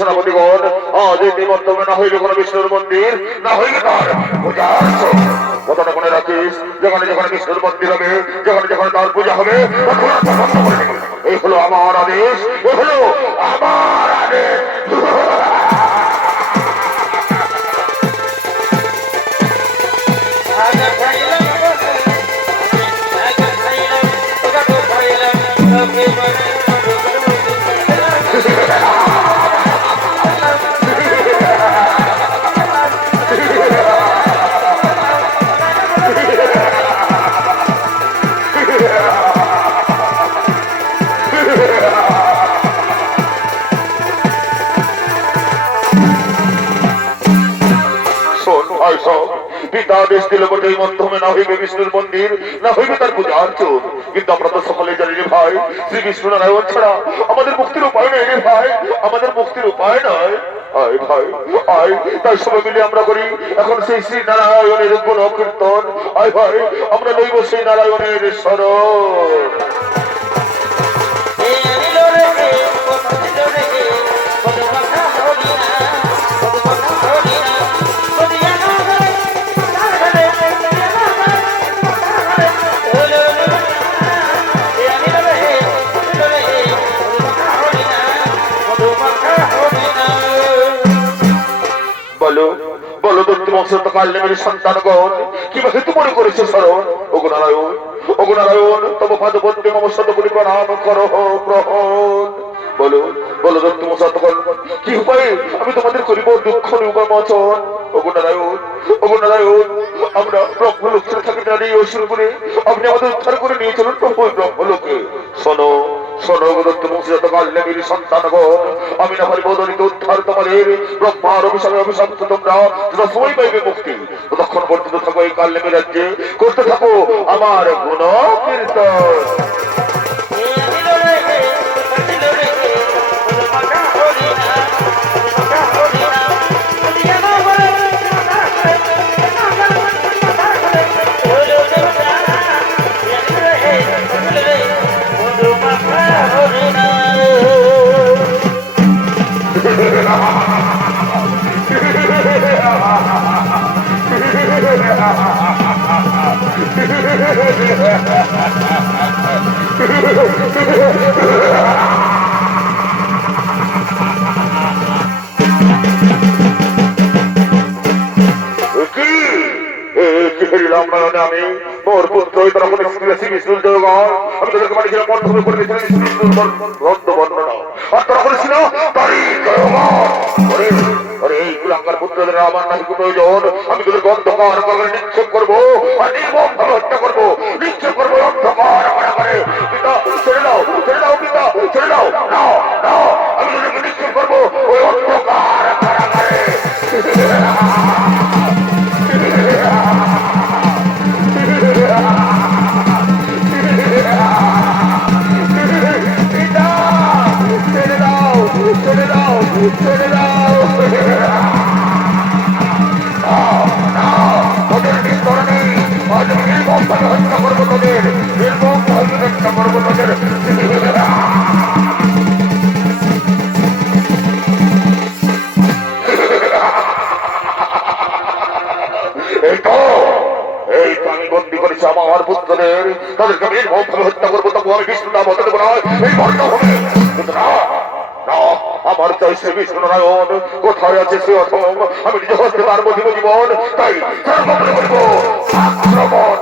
সেনাপতিগণ আজ এই নিমন্ত্রণে না হইলে কোনো বিষ্ণুর মন্দির না হইলে তার পূজা কথাটা মনে রাখিস। যেখানে যেখানে বিষ্ণুর মন্দির হবে, যেখানে যেখানে তার পূজা হবে, এই হলো আমার আদেশ, এই হলো আমার আদেশ। পিতা আদেশ দিল বটেই মাধ্যমে না হইবে বিষ্ণুর মন্দির, না হইবে তার পূজা অর্চন। কিন্তু আমরা তো সকলে জানি রে ভাই, শ্রী বিষ্ণু নারায়ণ ছাড়া আমাদের মুক্তির উপায় নেই রে ভাই, আমাদের মুক্তির উপায় নয়। আয় ভাই আয়, তাই সবাই মিলে আমরা করি এখন সেই শ্রী নারায়ণের গুণ কীর্তন। আয় ভাই, আমরা লইব সেই নারায়ণের শরণ। সন্তানগণ কিভাবে তুমি মনে করেছো শরণ? ওগো নারায়ণ, ওগো নারায়ণ, তব পাদপদ্মে মম শতকোটি প্রণাম করো গ্রহণ। বলো বলো দত্ত মশাতগণ, কি উপায়ে আমি তোমাদের করিব দুঃখ নিবারণ? ওগো নারায়ণ, ওগো নারায়ণ, আমরা ব্রহ্মলোক ছেড়ে থাকি নারী অসুর করে আপনি আমাদের উদ্ধার করে নিয়ে চলুন প্রভু ব্রহ্মলোকে। শোনো শোনো দত্ত মশাতকালের সন্তানগণ, আমি না পারি বদলিত উদ্ধার তোমাদের ব্রহ্মার অভিশাপে অভিশপ্ত তোমরা যত সময় পাইবে মুক্তি ততক্ষণ পর্যন্ত থাকো এই কাল্যাণী রাজ্যে, করতে থাকো আমার গুণ কীর্তন। রামনায়নে আমি মোর পুত্র তখন বিষ্ণুর জয়গণ আমি তোদেরকে বাড়িছিলাম মন্ত্র করে দিয়েছিলাম বিষ্ণুর গ্রন্থ বর্ণনা আর তোরা করেছিল তারই জয়গণ এই কুলাঙ্গার পুত্রদের আমার নাকি প্রয়োজন আমি তোদের অন্ধকার করে নিক্ষেপ করবো আর নির্মম ভাবে হত্যা করবো নিক্ষেপ করবো অন্ধকার করে পিতা ছেড়ে দাও পিতা ছেড়ে দাও না আমি তোদেরকে নিক্ষেপ করবো ওই অন্ধকার করে ছেড়ে দাও তোদের নিস্তরণে আজ আমি নির্মম ভাবে হত্যা করবো তোদের নির্মম ভাবে হত্যা করবো তোদের এই তো আমি বন্দি করেছি আমার পুত্রদের তাদেরকে আমি নির্মম ভাবে হত্যা করবো তবু আমি বিষ্ণু নাম হতে দেবো না এই বর্ণ হবে আমার চাই সে বিষ্ণু নারায়ণ কোথায় আছে সে অথম আমি নিজে হতে পারবো জীবন তাই করবো আক্রমণ